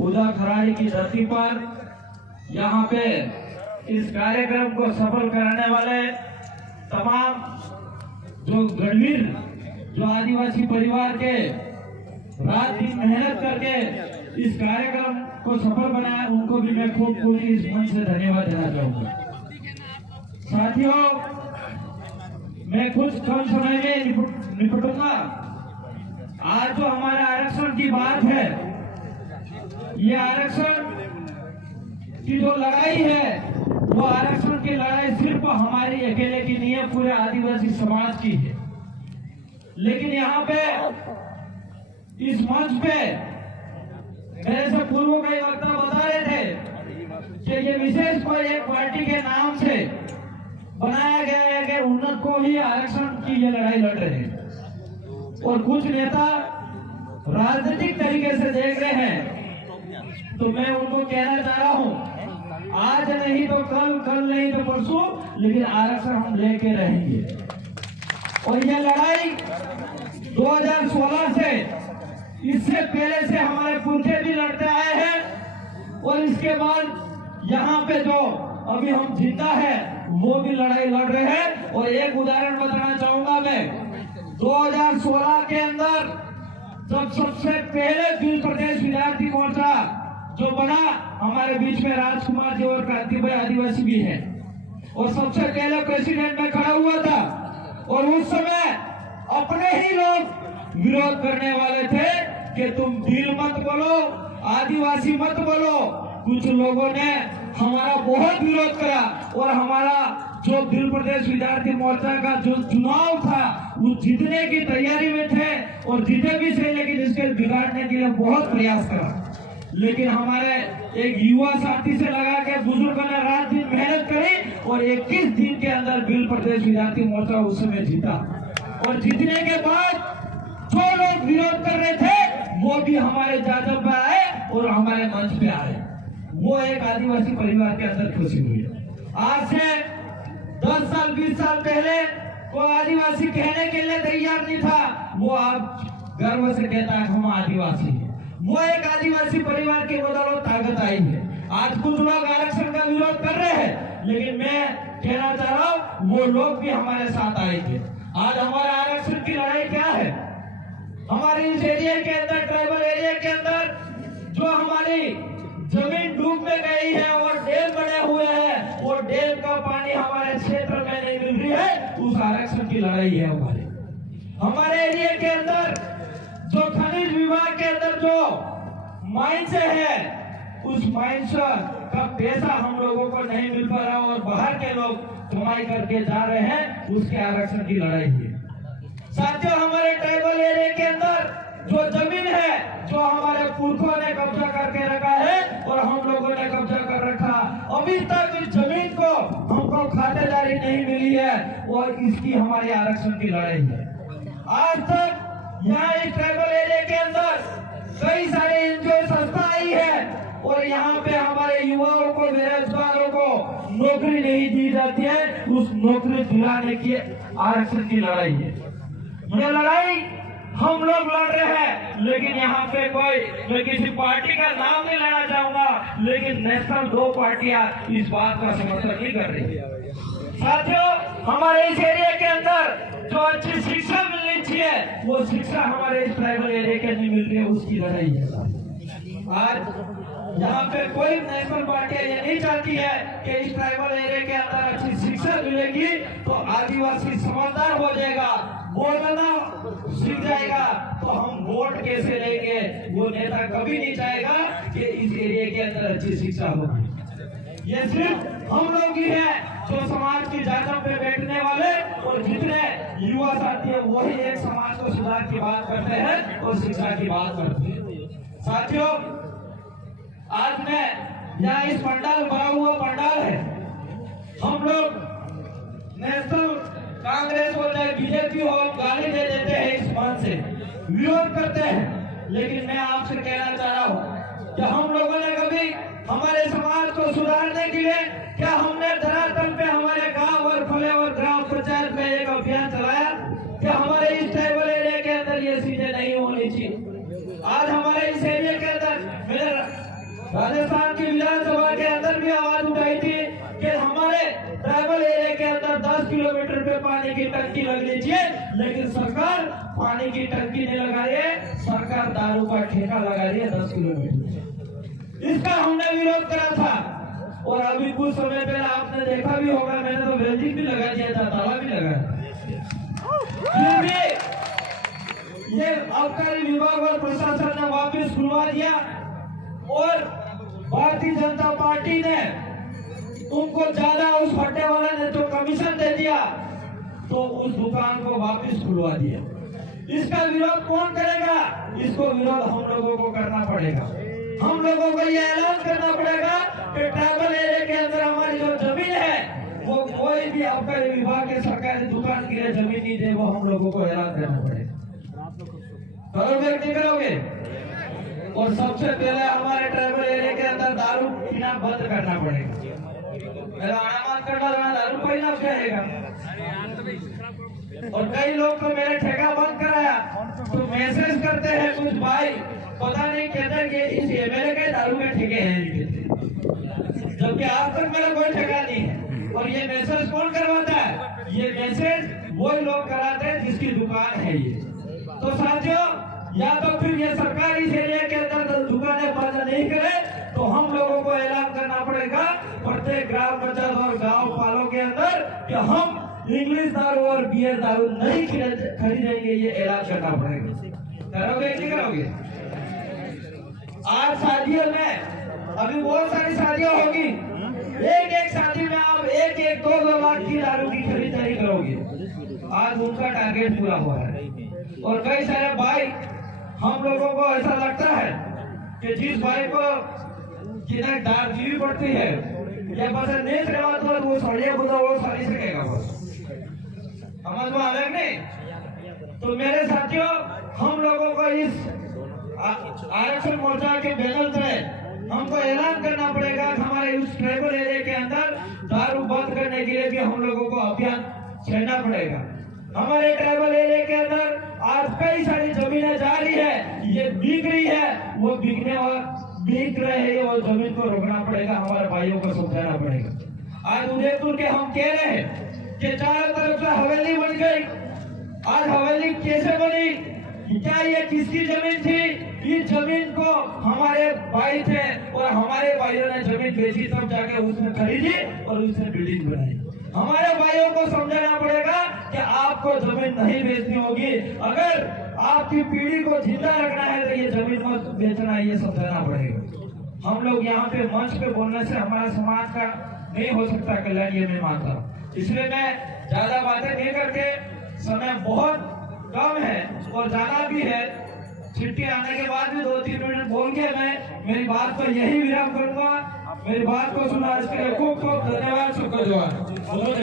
उदा खराड़ी की धरती पर यहाँ पे इस कार्यक्रम को सफल कराने वाले तमाम जो गणवीर जो आदिवासी परिवार के रात दिन मेहनत करके इस कार्यक्रम को सफल बनाया, उनको भी मैं खूब पूरी इस मंच से धन्यवाद देना चाहूंगा। साथियों, मैं कुछ कम समय में निपटूंगा। आज जो हमारे आरक्षण की बात है, ये आरक्षण की जो लड़ाई है, वो आरक्षण की लड़ाई सिर्फ हमारी अकेले की नहीं है, पूरे आदिवासी समाज की है। लेकिन यहाँ पे इस मंच पे मेरे से पूर्व कई वक्ता बता रहे थे कि ये विशेष कोई एक पार्टी के नाम से बनाया गया है कि उन्नत को ही आरक्षण की ये लड़ाई लड़ रहे हैं, और कुछ नेता राजनीतिक तरीके से देख रहे हैं। तो मैं उनको कहना चाह रहा हूं, आज नहीं तो कल, कल नहीं तो परसों, लेकिन आरक्षण हम लेके रहेंगे। और ये लड़ाई 2016 से, इससे पहले से हमारे पुरखे भी लड़ते आए हैं, और इसके बाद यहाँ पे जो अभी हम जिंदा है वो भी लड़ाई लड़ रहे हैं। और एक उदाहरण बताना चाहूंगा मैं, 2016 के अंदर जब सबसे पहले दिल प्रदेश विद्यार्थी मोर्चा जो बना, हमारे बीच में राजकुमार जी और क्रांति भाई आदिवासी भी है, और सबसे पहले प्रेसिडेंट में खड़ा हुआ था। और उस समय अपने ही लोग विरोध करने वाले थे कि तुम दिल मत बोलो, आदिवासी मत बोलो। कुछ लोगों ने हमारा बहुत विरोध करा, और हमारा जो दिल प्रदेश विद्यार्थी मोर्चा का जो चुनाव था वो जीतने की तैयारी में थे, और जीते भी थे, लेकिन इसके बिगाड़ने के लिए बहुत प्रयास करा। लेकिन हमारे एक युवा साथी से लगा के बुजुर्गों ने रात दिन मेहनत करी, और 21 दिन के अंदर दिल प्रदेश विद्यार्थी मोर्चा उस समय जीता। और जीतने के बाद जो लोग विरोध कर रहे थे वो भी हमारे जादव पर आए और हमारे मंच पे आए। वो एक आदिवासी परिवार के अंदर खुशी हुई। आज से 10 साल 20 साल पहले कोई आदिवासी कहने के लिए तैयार नहीं था, वो आप गर्व से कहता है हम आदिवासी हैं। वो एक आदिवासी परिवार की बदौलत ताकत आई है। आज कुछ लोग आरक्षण का विरोध कर रहे हैं, लेकिन मैं कहना चाह रहा हूँ वो लोग भी हमारे साथ आएंगे। आज हमारा आरक्षण की लड़ाई क्या है? हमारे इस एरिया के अंदर, ट्राइबल एरिया के अंदर जो हमारी जमीन डूब में गई है और डैम बने हुए हैं, और डैम का पानी हमारे क्षेत्र में नहीं मिल रही है, उस आरक्षण की लड़ाई है हमारे एरिया के अंदर। जो खनिज विभाग के अंदर जो माइंस है, उस माइंस का पैसा हम लोगों को नहीं मिल पा रहा, और बाहर के लोग कमाई करके जा रहे हैं, उसके आरक्षण की लड़ाई है। साथियों, हमारे ट्राइबल एरिया के अंदर जो जमीन है, जो हमारे पुरखों ने कब्जा करके रखा है और हम लोगों ने कब्जा कर रखा, अभी तक इस जमीन को हमको खातेदारी नहीं मिली है, और इसकी हमारी आरक्षण की लड़ाई है। आज तक यहाँ इस ट्राइबल एरिया के अंदर कई सारे एनजीओ संस्था आई है, और यहाँ पे हमारे युवाओं को, बेरोजगारों को नौकरी नहीं दी जाती है। उस नौकरी दिलाने की आरक्षण की लड़ाई है। ये लड़ाई हम लोग लड़ रहे हैं, लेकिन यहाँ पे कोई, मैं किसी पार्टी का नाम नहीं लेना चाहूंगा, लेकिन नेशनल 2 पार्टियां इस बात का समर्थन नहीं कर रही। साथियों, हमारे इस एरिया के अंदर जो अच्छी शिक्षा मिलनी चाहिए, वो शिक्षा हमारे इस ट्राइबल एरिया के नहीं मिल रही है, उसकी लड़ाई है। आज यहाँ पे कोई नेशनल पार्टी ये नहीं चाहती है कि इस ट्राइबल एरिया के अंदर अच्छी शिक्षा मिलेगी तो आदिवासी समझदार हो जाएगा, बोलना सीख जाएगा, तो हम वोट कैसे लेंगे। वो नेता कभी नहीं चाहेगा कि इस एरिया के अंदर अच्छी शिक्षा हो। ये सिर्फ हम लोग ही है जो समाज की जादव पे बैठने वाले, और जितने युवा साथी है वही एक समाज को सुधार की बात करते हैं और शिक्षा की बात करते हैं। साथियों, आज मैं यहाँ इस पंडाल भरा हुआ पंडाल है, हम लोग नेशनल कांग्रेस हो चाहे बीजेपी हो, गाली दे देते हैं, इस मंच से विरोध करते हैं, लेकिन मैं आपसे कहना चाह रहा हूँ कि हम लोगों ने कभी हमारे समाज को सुधारने के लिए क्या हमने धरातल पे हमारे गांव और फले और ग्राम पंचायत में एक अभियान चलाया कि हमारे इस ट्राइबल एरिया के अंदर ये चीजें नहीं होनी चाहिए। आज हमारे इस एरिया के अंदर मेरे राजस्थान की विधानसभा के अंदर भी आवाज उठाई थी कि हमारे ट्राइबल एरिया के अंदर 10 किलोमीटर पे पानी की टंकी लग लीजिए, लेकिन सरकार पानी की टंकी नहीं लगा रही है, सरकार दारू का ठेका लगा रही है 10 किलोमीटर। इसका हमने विरोध करा था। और अभी कुछ समय पहले आपने देखा भी होगा, मैंने तो वेल्डिंग भी लगा दिया था, ताला भी लगाया। फिर भी ये आबकारी विभाग और प्रशासन ने वापस खुलवा दिया और भारतीय जनता पार्टी ने उनको ज्यादा उस फट्टे वाले ने जो कमीशन दे दिया तो उस दुकान को वापस खुलवा दिया। इसका विरोध कौन करेगा? इसको विरोध हम लोगों को करना पड़ेगा। हम लोगों को ये ऐलान करना पड़ेगा कि ट्राइबल एरिया के अंदर हमारी जो जमीन है वो कोई भी आबकारी विभाग के सरकारी दुकान के लिए जमीन नहीं दे, वो हम लोगों को ऐलान करना पड़ेगा। करोगे नहीं करोगे? और सबसे पहले हमारे ट्राइबल एरिया के अंदर दारू पीना बंद करना पड़ेगा। दारू पीना चाहेगा। और कई लोग तो मेरे ठेका बंद कराया तो मैसेज करते हैं कुछ भाई, पता नहीं कहते कि इस एमएलए के दारू के ठेके हैं, जबकि आज तक मेरा कोई ठेका नहीं है। और ये मैसेज कौन करवाता है? ये मैसेज वो लोग कराते हैं जिसकी दुकान है ये। तो साथियों, या तो फिर ये सरकार इस एरिया के अंदर दुकानें बंद नहीं करे तो हम लोगों को ऐलान करना पड़ेगा प्रत्येक ग्राम पंचायत और गांव पालों के अंदर कि हम इंग्लिश दारू और बियर दारू नहीं खरीदेंगे, ये ऐलान करना पड़ेगा। करोगे नहीं करोगे? आज शादियों में अभी बहुत सारी शादियां होगी, एक शादी में आप एक 2 लाख की दारू की खरीदारी करोगे। आज उनका टारगेट पूरा हुआ है। और कई सारे भाई, हम लोगों को ऐसा लगता है कि जिस भाई को जिन्हें दार जीवी पड़ती है या बस नेच रहा तो वो सड़िया बुदा वो सारी सकेगा बस, समझ में अलग नहीं। तो मेरे साथियों, हम लोगों को इस आरक्षण मोर्चा के बैनर तले हमको ऐलान करना पड़ेगा कि हमारे उस ट्राइबल एरिया के अंदर दारू बंद करने के लिए भी हम लोगों को अभियान छेड़ना पड़ेगा। हमारे ट्राइबल एरिया के अंदर आज कई सारी जमीनें जा रही है, ये बिक रही है, वो बिक रहे हैं, वो जमीन को रोकना पड़ेगा, हमारे भाइयों को समझाना पड़ेगा। आज उदयपुर के हम कह रहे हैं कि चारों तरफ से हवेली बन गई। आज हवेली कैसे बनी? क्या ये किसकी जमीन थी? इस जमीन को हमारे भाई थे और हमारे भाइयों ने जमीन बेची, तब जाके उसने खरीदी और उसने बिल्डिंग बनाई। हमारे भाइयों को समझाना पड़ेगा कि आपको जमीन नहीं बेचनी होगी, अगर आपकी पीढ़ी को जिंदा रखना है तो ये जमीन मत बेचना, ये समझाना पड़ेगा। हम लोग यहाँ पे मंच पे बोलने से हमारा समाज का नहीं हो सकता कल्याण, ये मैं मानता हूँ। इसलिए मैं ज्यादा बातें नहीं करके, समय बहुत कम है और जाना भी है, चिट्ठी आने के बाद भी 2-3 मिनट बोल के मैं मेरी बात को यही विराम करूंगा। मेरी बात को सुना इसके लिए खूब खूब धन्यवाद, शुक्रिया।